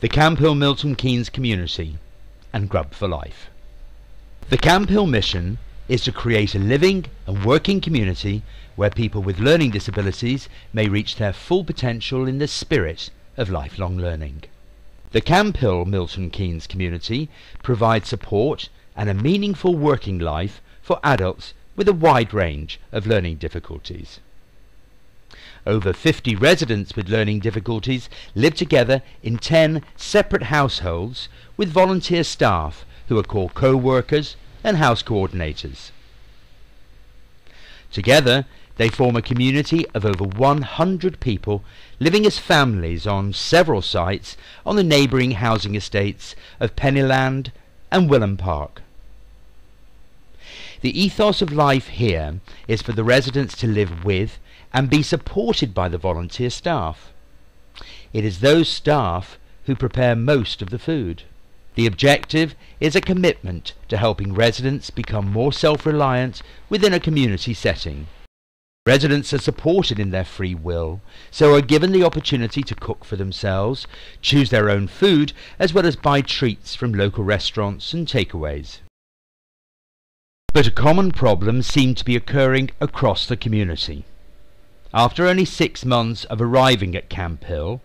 the Camphill Milton Keynes community, and Grub for Life. The Camphill mission is to create a living and working community where people with learning disabilities may reach their full potential in the spirit of lifelong learning. The Camphill Milton Keynes community provides support and a meaningful working life for adults with a wide range of learning difficulties. Over 50 residents with learning difficulties live together in 10 separate households with volunteer staff who are called co-workers and house coordinators. Together they form a community of over 100 people living as families on several sites on the neighbouring housing estates of Pennyland and Willem Park. The ethos of life here is for the residents to live with and be supported by the volunteer staff. It is those staff who prepare most of the food. The objective is a commitment to helping residents become more self-reliant within a community setting. Residents are supported in their free will, so are given the opportunity to cook for themselves, choose their own food, as well as buy treats from local restaurants and takeaways. But a common problem seemed to be occurring across the community. After only 6 months of arriving at Camphill,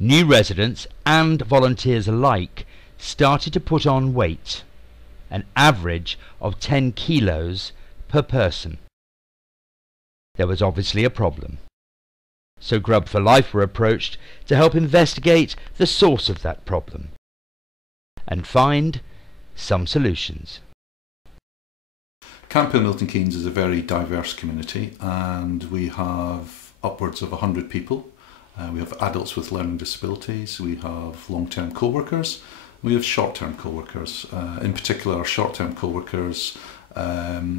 new residents and volunteers alike started to put on weight, an average of 10 kilos per person. There was obviously a problem. So Grub for Life were approached to help investigate the source of that problem and find some solutions. Camphill Milton Keynes is a very diverse community, and we have upwards of 100 people. We have adults with learning disabilities, we have long-term co-workers, we have short-term co-workers. In particular, our short-term co-workers,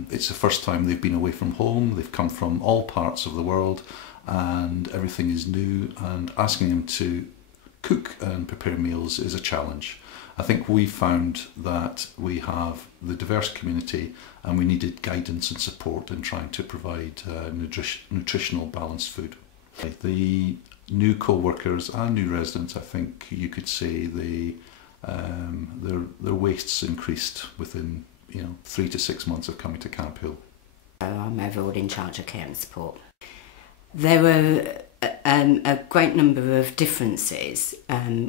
it's the first time they've been away from home, they've come from all parts of the world and everything is new, and asking them to cook and prepare meals is a challenge. I think we found that we have the diverse community and we needed guidance and support in trying to provide nutritional balanced food. The new co-workers and new residents, I think you could say their wastes increased within 3 to 6 months of coming to Camphill. I'm overall in charge of care and support. There were a great number of differences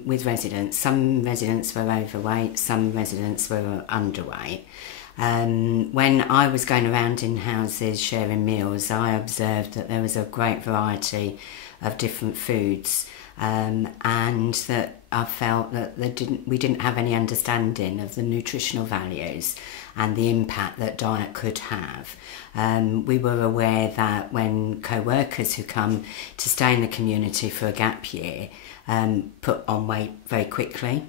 with residents. Some residents were overweight, some residents were underweight. When I was going around in houses sharing meals, I observed that there was a great variety of different foods, and that I felt that we didn't have any understanding of the nutritional values and the impact that diet could have. We were aware that when co-workers who come to stay in the community for a gap year put on weight very quickly,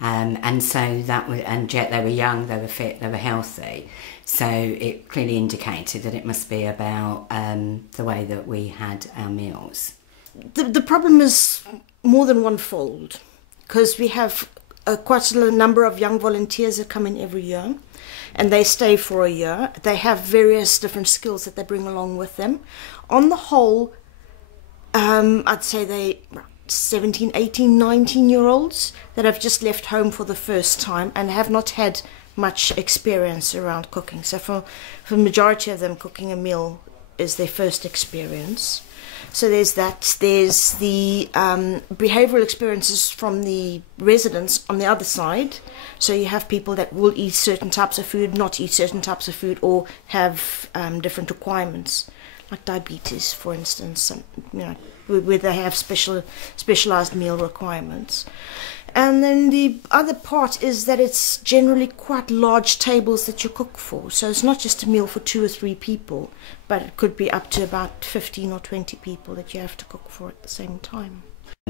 and so that was, and yet they were young, they were fit, they were healthy. So it clearly indicated that it must be about the way that we had our meals. The problem is more than one-fold, because we have quite a number of young volunteers that come in every year, and they stay for a year. They have various different skills that they bring along with them. On the whole, I'd say they 17, 18, 19-year-olds that have just left home for the first time and have not had much experience around cooking. So for the majority of them, cooking a meal is their first experience. So there's that. There's the behavioural experiences from the residents on the other side. So you have people that will eat certain types of food, not eat certain types of food, or have different requirements, like diabetes, for instance, where they have specialised meal requirements. And then the other part is that it's generally quite large tables that you cook for. So it's not just a meal for 2 or 3 people, but it could be up to about 15 or 20 people that you have to cook for at the same time.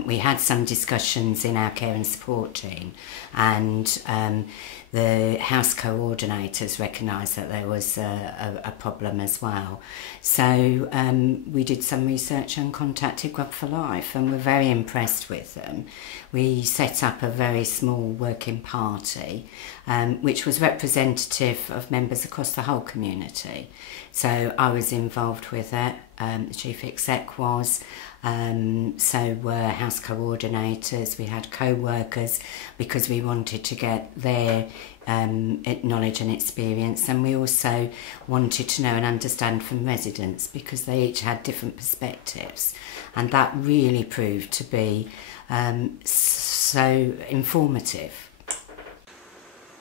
We had some discussions in our care and support team, and the house coordinators recognised that there was a problem as well. So we did some research and contacted Grub for Life, and we're very impressed with them. We set up a very small working party, which was representative of members across the whole community. So I was involved with it. the chief exec was. So were house coordinators, we had co-workers, because we wanted to get their knowledge and experience, and we also wanted to know and understand from residents, because they each had different perspectives, and that really proved to be so informative.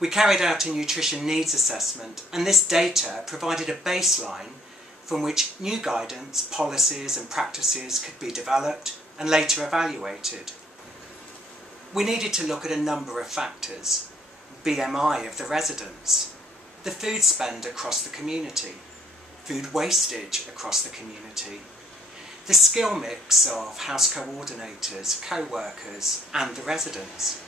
We carried out a nutrition needs assessment, and this data provided a baseline from which new guidance, policies and practices could be developed and later evaluated. We needed to look at a number of factors: BMI of the residents, the food spend across the community, food wastage across the community, the skill mix of house coordinators, co-workers and the residents.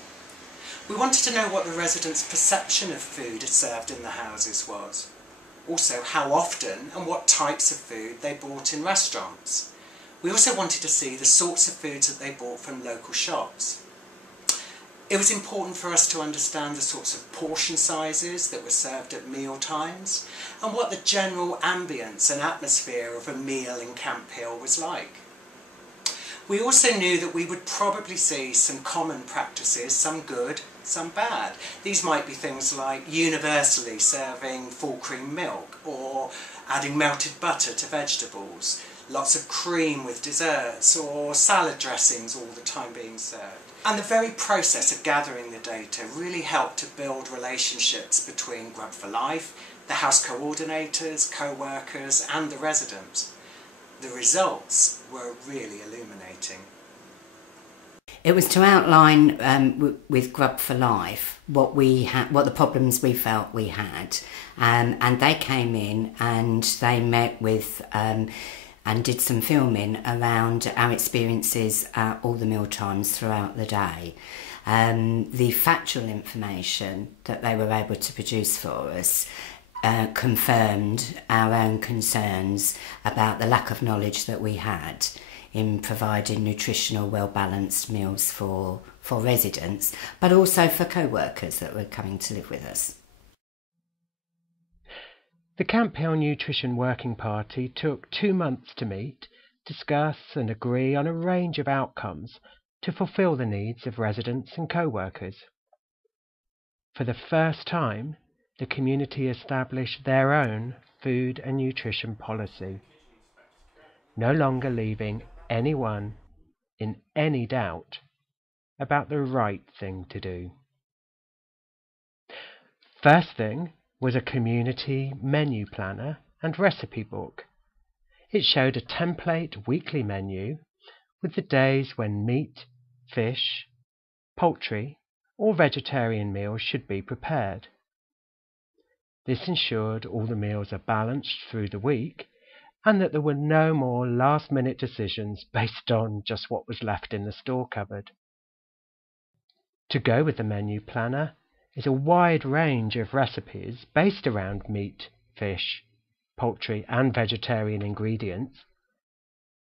We wanted to know what the residents' perception of food served in the houses was. Also, how often and what types of food they bought in restaurants. We also wanted to see the sorts of foods that they bought from local shops. It was important for us to understand the sorts of portion sizes that were served at meal times and what the general ambience and atmosphere of a meal in Camphill was like. We also knew that we would probably see some common practices, some good, some bad. These might be things like universally serving full cream milk, or adding melted butter to vegetables, lots of cream with desserts, or salad dressings all the time being served. And the very process of gathering the data really helped to build relationships between Grub for Life, the house coordinators, co-workers and the residents. The results were really illuminating. It was to outline with Grub for Life what the problems we felt we had, and they came in and they met with and did some filming around our experiences at all the meal times throughout the day. The factual information that they were able to produce for us confirmed our own concerns about the lack of knowledge that we had in providing nutritional, well-balanced meals for residents, but also for co-workers that were coming to live with us. The Camphill Nutrition Working Party took 2 months to meet, discuss and agree on a range of outcomes to fulfil the needs of residents and co-workers. For the first time, the community established their own food and nutrition policy, no longer leaving anyone in any doubt about the right thing to do. First thing was a community menu planner and recipe book. It showed a template weekly menu with the days when meat, fish, poultry or vegetarian meals should be prepared. This ensured all the meals are balanced through the week and that there were no more last-minute decisions based on just what was left in the store cupboard. To go with the menu planner is a wide range of recipes based around meat, fish, poultry and vegetarian ingredients.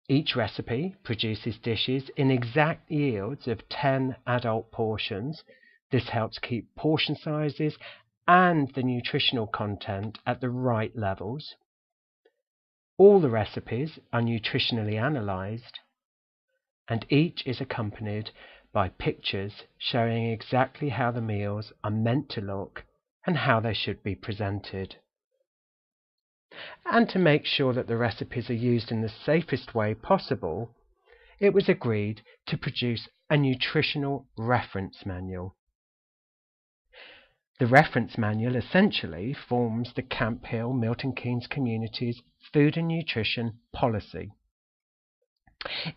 Each recipe produces dishes in exact yields of 10 adult portions. This helps keep portion sizes and the nutritional content at the right levels. All the recipes are nutritionally analysed, and each is accompanied by pictures showing exactly how the meals are meant to look and how they should be presented. And to make sure that the recipes are used in the safest way possible, it was agreed to produce a nutritional reference manual. The reference manual essentially forms the Camphill Milton Keynes community's food and nutrition policy.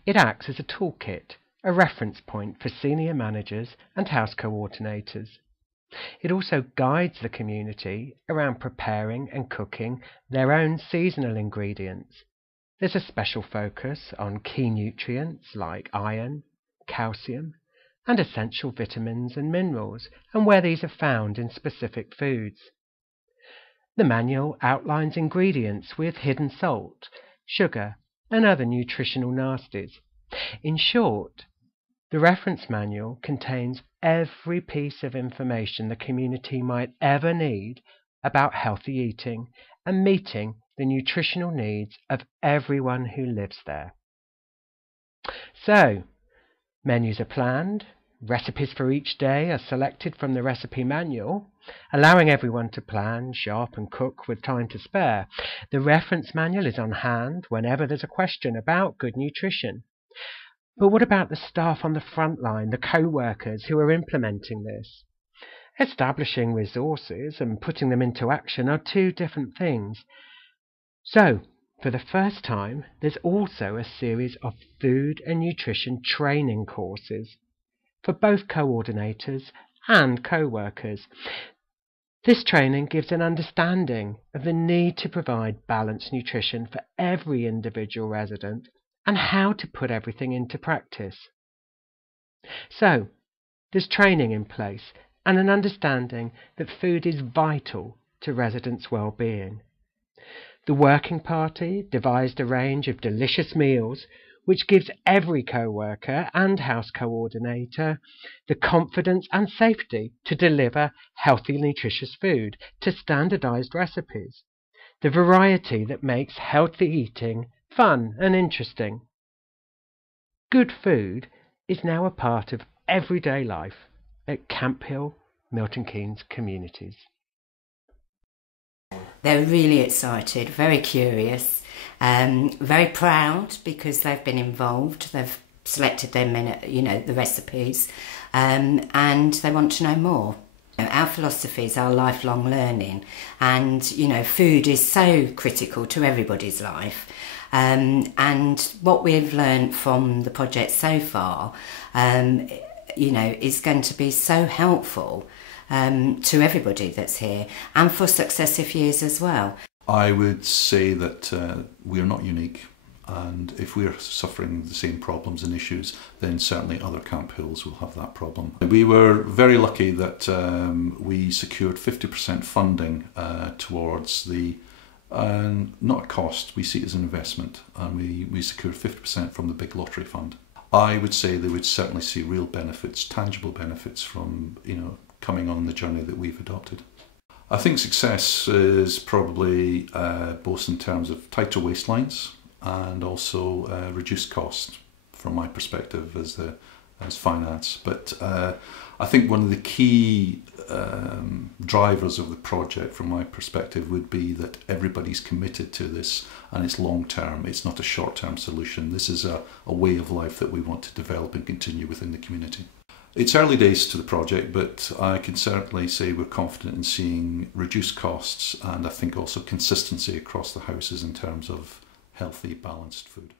It acts as a toolkit, a reference point for senior managers and house coordinators. It also guides the community around preparing and cooking their own seasonal ingredients. There's a special focus on key nutrients like iron, calcium, and essential vitamins and minerals, and where these are found in specific foods. The manual outlines ingredients with hidden salt, sugar, and other nutritional nasties. In short, the reference manual contains every piece of information the community might ever need about healthy eating and meeting the nutritional needs of everyone who lives there. So, menus are planned, recipes for each day are selected from the recipe manual, allowing everyone to plan, shop and cook with time to spare. The reference manual is on hand whenever there's a question about good nutrition. But what about the staff on the front line, the co-workers who are implementing this? Establishing resources and putting them into action are two different things. So, for the first time, there's also a series of food and nutrition training courses for both coordinators and co-workers. This training gives an understanding of the need to provide balanced nutrition for every individual resident and how to put everything into practice. So, there's training in place and an understanding that food is vital to residents' well-being. The Working Party devised a range of delicious meals which gives every co-worker and house coordinator the confidence and safety to deliver healthy, nutritious food to standardised recipes, the variety that makes healthy eating fun and interesting. Good food is now a part of everyday life at Camphill, Milton Keynes communities. They're really excited, very curious, very proud because they've been involved. They've selected their the recipes, and they want to know more. Our philosophy is our lifelong learning, and food is so critical to everybody's life. And what we've learned from the project so far, is going to be so helpful to everybody that's here and for successive years as well. I would say that we're not unique, and if we're suffering the same problems and issues, then certainly other Camphills will have that problem. We were very lucky that we secured 50% funding towards the not a cost, we see it as an investment, and we secured 50% from the big lottery fund. I would say they would certainly see real benefits, tangible benefits from coming on the journey that we've adopted. I think success is probably both in terms of tighter waistlines and also reduced costs from my perspective as finance. But I think one of the key drivers of the project from my perspective would be that everybody's committed to this and it's long term. It's not a short term solution. This is a way of life that we want to develop and continue within the community. It's early days to the project, but I can certainly say we're confident in seeing reduced costs and I think also consistency across the houses in terms of healthy, balanced food.